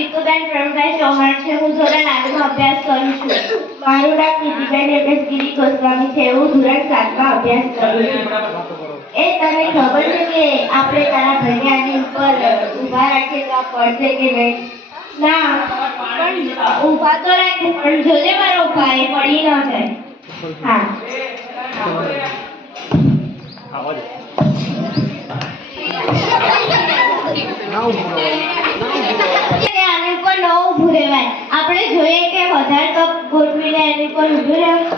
રીતુબેન પ્રવીણભાઈ ચૌહાણ છે. હું ધોરણ 8માં અભ્યાસ કરું છું. મારું નામ નિધિબેન યોગેશગીરી ગોસ્વામી છે. હું ધોરણ 7માં અભ્યાસ કરું છું. એ તને ખબર છે કે આપણે તારા ભાઈને આની ઉપર ઊભા રાખીએ તો આ પડશે કે નહીં? ના, પણ ઊભા તો રાખે, પણ જોજે મારો ઊભા એ પડી ન જાય. હા, આની ઉપર ન ઊભું રહેવાય. આપણે જોઈએ કે વધારે કપ ગોઠવીને એની ઉપર ઊભું રહેવાય.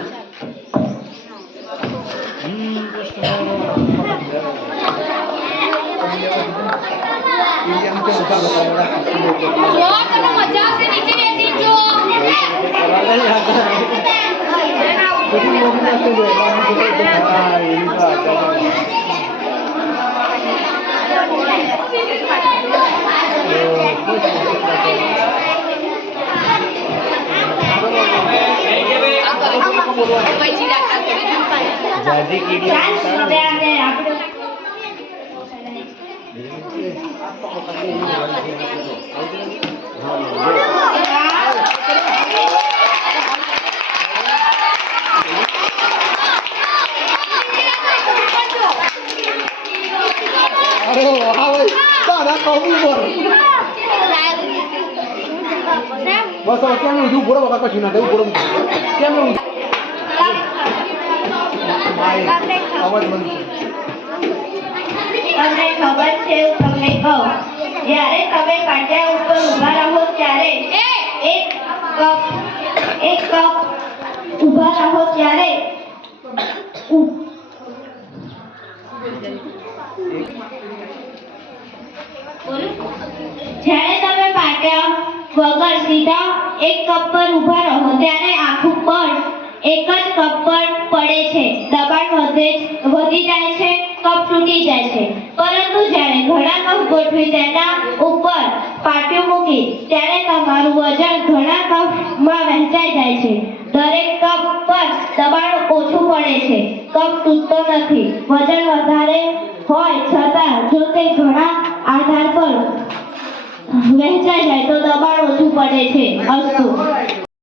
બસ કેમ ઊંધું બોલો બાબા કશું ના દેવું બોલો કેમ અવાજ બંધ. તમને ખબર છે તમને કહું, જ્યારે તમે પાટિયા ઉપર ઊભા રહો ત્યારે એક કપ ઊભા રહો ત્યારે જ્યારે તમે પાટિયા વગર સીધા એક કપ પર ઊભા રહો ત્યારે આખું બળ એક જ કપ પર પડે છે. દબાણ વધી જાય છે, કપ તૂટી જાય છે. પરંતુ જ્યારે ઘણા કપ ગોઠવી તેના ઉપર પાટિયું મૂકી ત્યારે તમારું વજન ઘણા કપમાં વહેંચાઈ જાય છે. દરેક કપ પર દબાણ ઓછું પડે છે, કપ તૂટતો નથી. વજન વધારે હોય છતાં જો તે ઘણા આધાર પર વહેંચાઈ જાય તો દબાણ ઓછું પડે છે. અસ્તુ.